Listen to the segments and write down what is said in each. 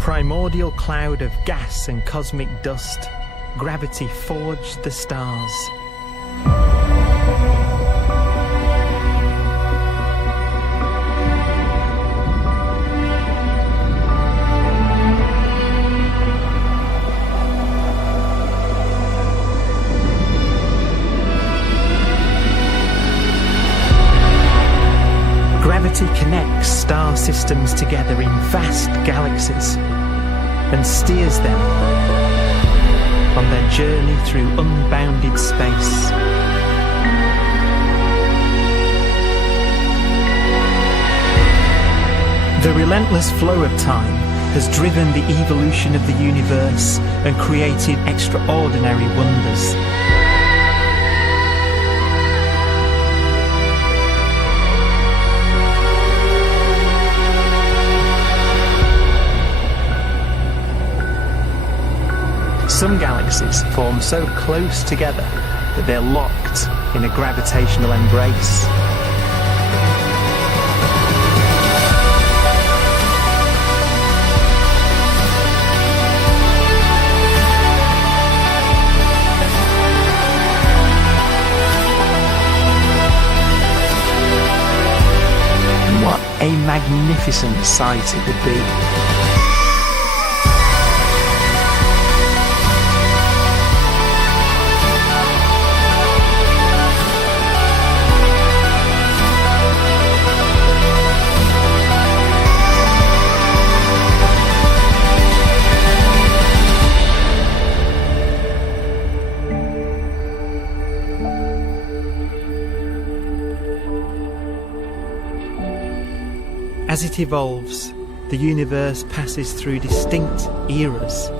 primordial cloud of gas and cosmic dust, gravity forged the stars. Gravity connects star systems together in vast galaxies and steers them on their journey through unbounded space. The relentless flow of time has driven the evolution of the universe and created extraordinary wonders. Some galaxies form so close together that they're locked in a gravitational embrace. What a magnificent sight it would be. As it evolves, the universe passes through distinct eras.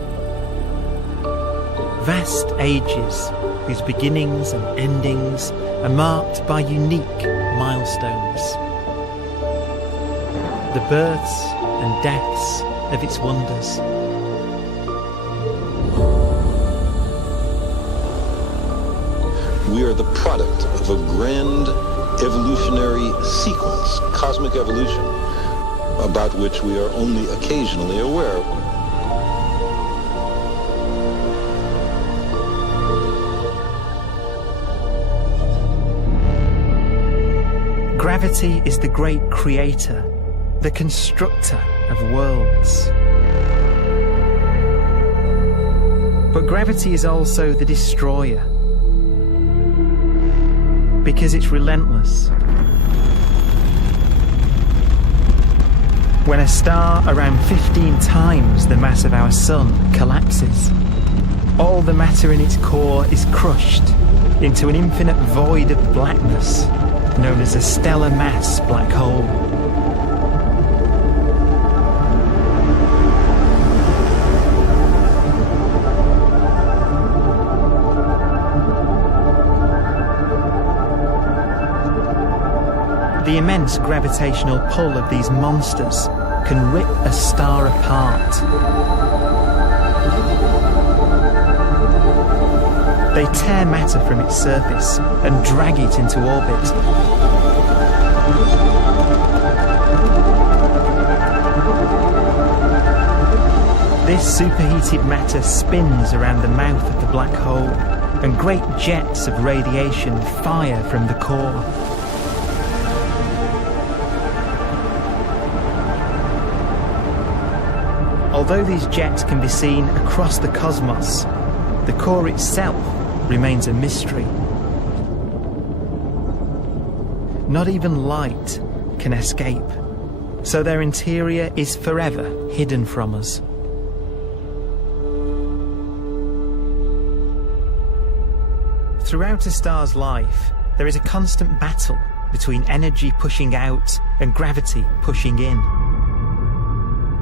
Vast ages whose beginnings and endings are marked by unique milestones. The births and deaths of its wonders. We are the product of a grand evolutionary sequence, cosmic evolution, about which we are only occasionally aware. Gravity is the great creator, the constructor of worlds. But gravity is also the destroyer, because it's relentless. When a star around 15 times the mass of our Sun collapses, all the matter in its core is crushed into an infinite void of blackness known as a stellar mass black hole. The immense gravitational pull of these monsters can rip a star apart. They tear matter from its surface and drag it into orbit. This superheated matter spins around the mouth of the black hole, and great jets of radiation fire from the core. Although these jets can be seen across the cosmos, the core itself remains a mystery. Not even light can escape, so their interior is forever hidden from us. Throughout a star's life, there is a constant battle between energy pushing out and gravity pushing in.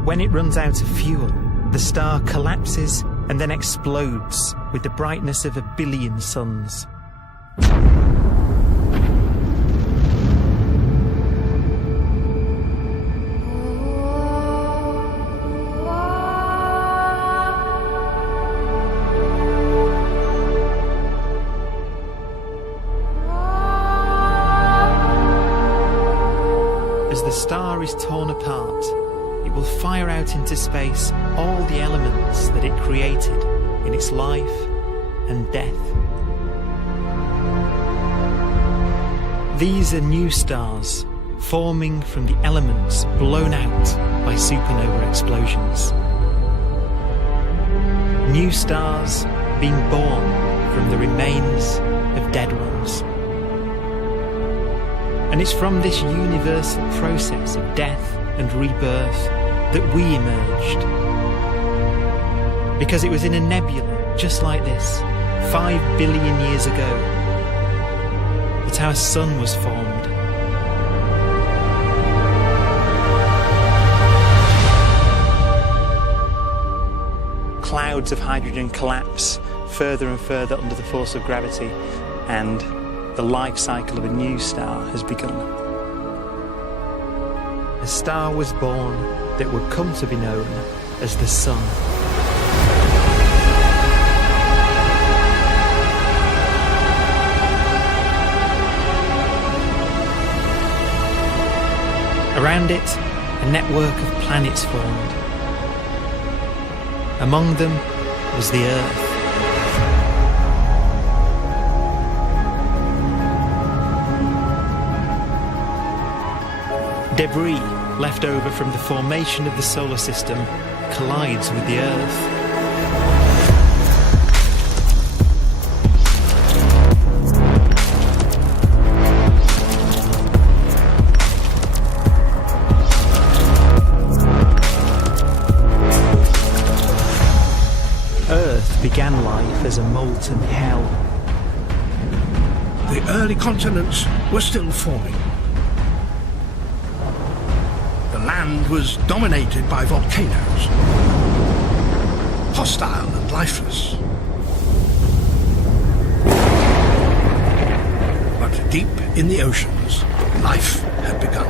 When it runs out of fuel, the star collapses and then explodes with the brightness of 1 billion suns. As the star is torn apart, it will fire out out into space all the elements that it created in its life and death. These are new stars forming from the elements blown out by supernova explosions. New stars being born from the remains of dead ones. And it's from this universal process of death and rebirth that we emerged. Because it was in a nebula just like this, 5 billion years ago, that our sun was formed. Clouds of hydrogen collapse further and further under the force of gravity, and the life cycle of a new star has begun. A star was born that would come to be known as the Sun. Around it, a network of planets formed. Among them was the Earth. Debris left over from the formation of the solar system collides with the Earth. Earth began life as a molten hell. The early continents were still forming. The land was dominated by volcanoes, hostile and lifeless. But deep in the oceans, life had begun.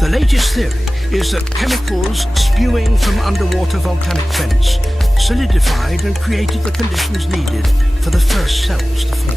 The latest theory is that chemicals spewing from underwater volcanic vents solidified and created the conditions needed for the first cells to form.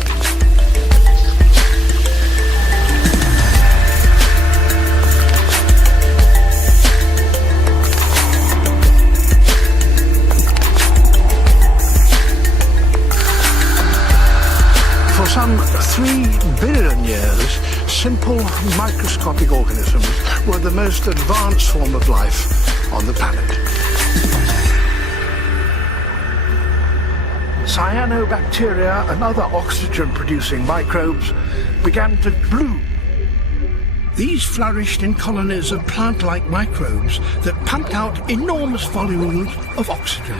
For some 3 billion years, simple microscopic organisms were the most advanced form of life on the planet. Cyanobacteria and other oxygen-producing microbes began to bloom. These flourished in colonies of plant-like microbes that pumped out enormous volumes of oxygen.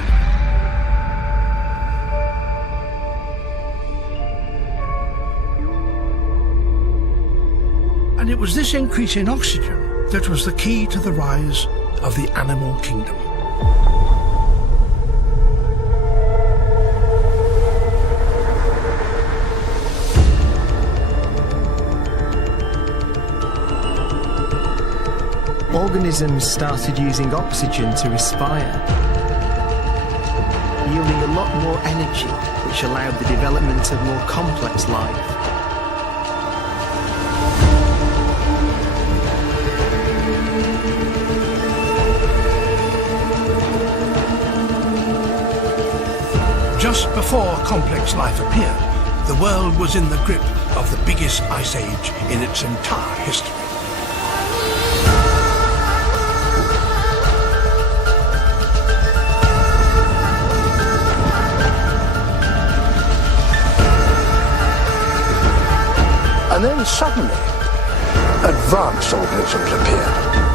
And it was this increase in oxygen that was the key to the rise of the animal kingdom. Organisms started using oxygen to respire, yielding a lot more energy, which allowed the development of more complex life. Just before complex life appeared, the world was in the grip of the biggest ice age in its entire history. And then suddenly, advanced organisms appeared.